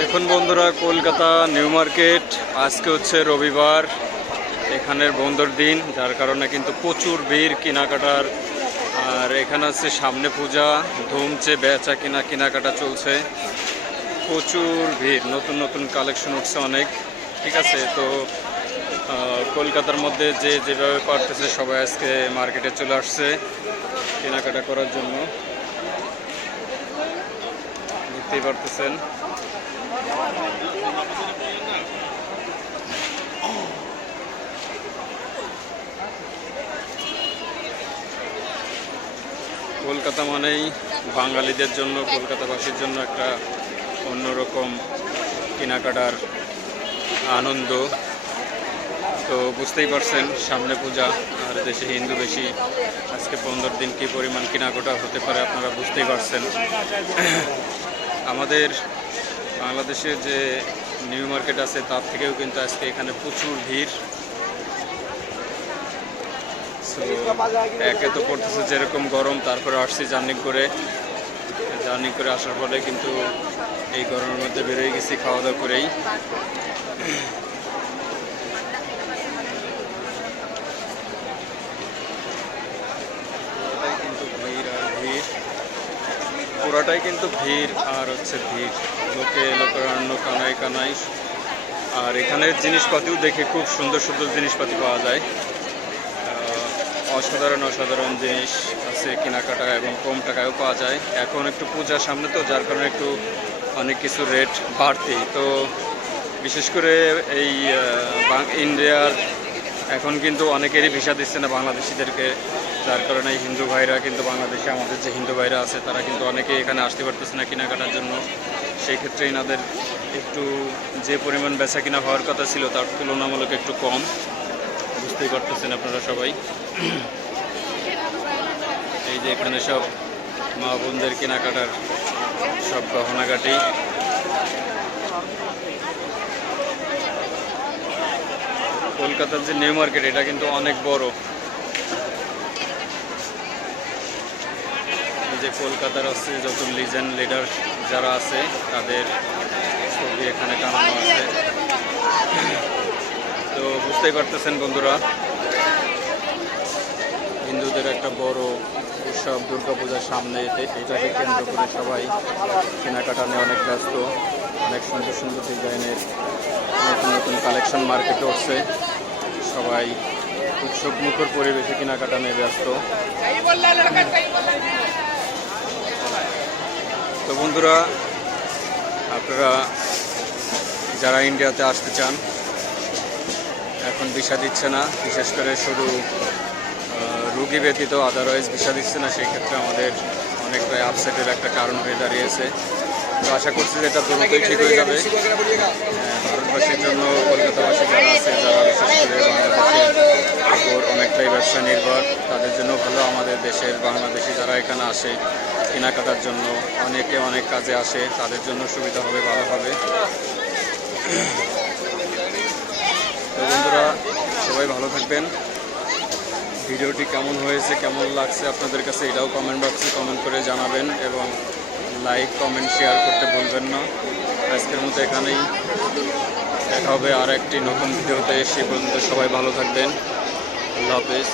দেখুন বন্ধুরা, Kolkata new market আজকে হচ্ছে রবিবার, এখানের বন্ধর দিন, যার কারণে কিন্তু প্রচুর ভিড় কেনাকাটার। আর এখানে আছে সামনে পূজা, ধুমছে বেচা কেনাকাটা চলছে, প্রচুর ভিড়, নতুন নতুন কালেকশন উঠছে অনেক। ঠিক আছে, তো কলকাতার মধ্যে যে যেভাবে পারতেছে সবাই আজকে মার্কেটে চলে আসছে কেনাকাটা করার জন্য, দেখতেই পারতেছেন। কলকাতা মানেই বাঙালিদের জন্য, কলকাতাবাসীর জন্য একটা অন্যরকম কেনাকাটার আনন্দ। তো বুঝতেই পারছেন, সামনে পূজা আর দেশে হিন্দু বেশি, আজকে 15 দিন কী পরিমাণ কেনাকাটা হতে পারে আপনারা বুঝতেই পারছেন। আমাদের বাংলাদেশের যে নিউ মার্কেট আছে তার থেকেও কিন্তু আজকে এখানে প্রচুর ভিড়। একে তো পড়তেছে যেরকম গরম, তারপরে আসছি জার্নি করে আসার ফলে কিন্তু এই গরমের মধ্যে বেরোয় গেছি খাওয়া দাওয়া করেই। পুরাটাই কিন্তু ভিড় আর হচ্ছে ভিড়, লোকারণ্য কানায় কানায়। আর এখানের জিনিসপাতিও দেখে খুব সুন্দর সুন্দর জিনিসপাতি পাওয়া যায়, অসাধারণ জিনিস আছে কেনাকাটা, এবং কম টাকায়ও পাওয়া যায়। এখন একটু পূজার সামনে তো, যার কারণে একটু অনেক কিছু রেট বাড়তি। তো বিশেষ করে এই ইন্ডিয়ার এখন কিন্তু অনেকেরই ভিসা দিচ্ছে না বাংলাদেশিদেরকে, যার কারণে হিন্দু ভাইরা কিন্তু বাংলাদেশে, আমাদের যে হিন্দু ভাইরা আছে তারা কিন্তু অনেকেই এখানে আসতে পারতেছে না কেনাকাটার জন্য। সেই ক্ষেত্রে এনাদের একটু যে পরিমাণ বেচা কিনা হওয়ার কথা ছিল তার তুলনামূলক একটু কম, বুঝতেই পারতেছেন আপনারা সবাই। এই যে এখানে সব মা বোনদের কেনাকাটার সব গহনাগাটি। কলকাতার যে নিউ মার্কেট এটা কিন্তু অনেক বড়। এই যে কলকাতার আছে যত লিজেন্ড লিডার যারা আছে তাদের ছবি এখানে টানানো আছে। তো বুঝতেই পারতেছেন বন্ধুরা, হিন্দুদের একটা বড় উৎসব দুর্গাপূজার সামনে, এটাকে কেন্দ্র করে সবাই কেনাকাটা নিয়ে অনেক ব্যস্ত। অনেক সুন্দর সুন্দর ডিজাইনের নতুন নতুন কালেকশন মার্কেটে উঠছে, সবাই উৎসব মুখর পরিবেশে কেনাকাটা নিয়ে ব্যস্ত। তো বন্ধুরা, আপনারা যারা ইন্ডিয়াতে আসতে চান, এখন ভিসা দিচ্ছে না, বিশেষ করে শুধু রুগী ব্যতীত আদারওয়াইজ ভিসা দিচ্ছে না, সেই ক্ষেত্রে আমাদের অনেকটাই আপসেটের একটা কারণ হয়ে দাঁড়িয়েছে। তো আশা করছি যে এটা দ্রুতই ঠিক হয়ে যাবে। ভারতবাসীর জন্য, কলকাতাবাসী যারা আছে, যারা বিশেষ করে বাংলাদেশের উপর অনেকটাই ব্যবসা নির্ভর, তাদের জন্য ভালো। আমাদের দেশের বাংলাদেশি যারা এখানে আসে কেনাকাটার জন্য, অনেকে অনেক কাজে আসে, তাদের জন্য সুবিধা হবে, ভালো হবে। তো বন্ধুরা, সবাই ভালো থাকবেন। ভিডিওটি কেমন হয়েছে, কেমন লাগছে আপনাদের কাছে, এটাও কমেন্ট বক্সে কমেন্ট করে জানাবেন, এবং লাইক কমেন্ট শেয়ার করতে ভুলবেন না। আজকের মতো এখানেই দেখা হবে আর একটি নতুন ভিডিওতে। সে পর্যন্ত সবাই ভালো থাকবেন। আল্লাহ হাফেজ।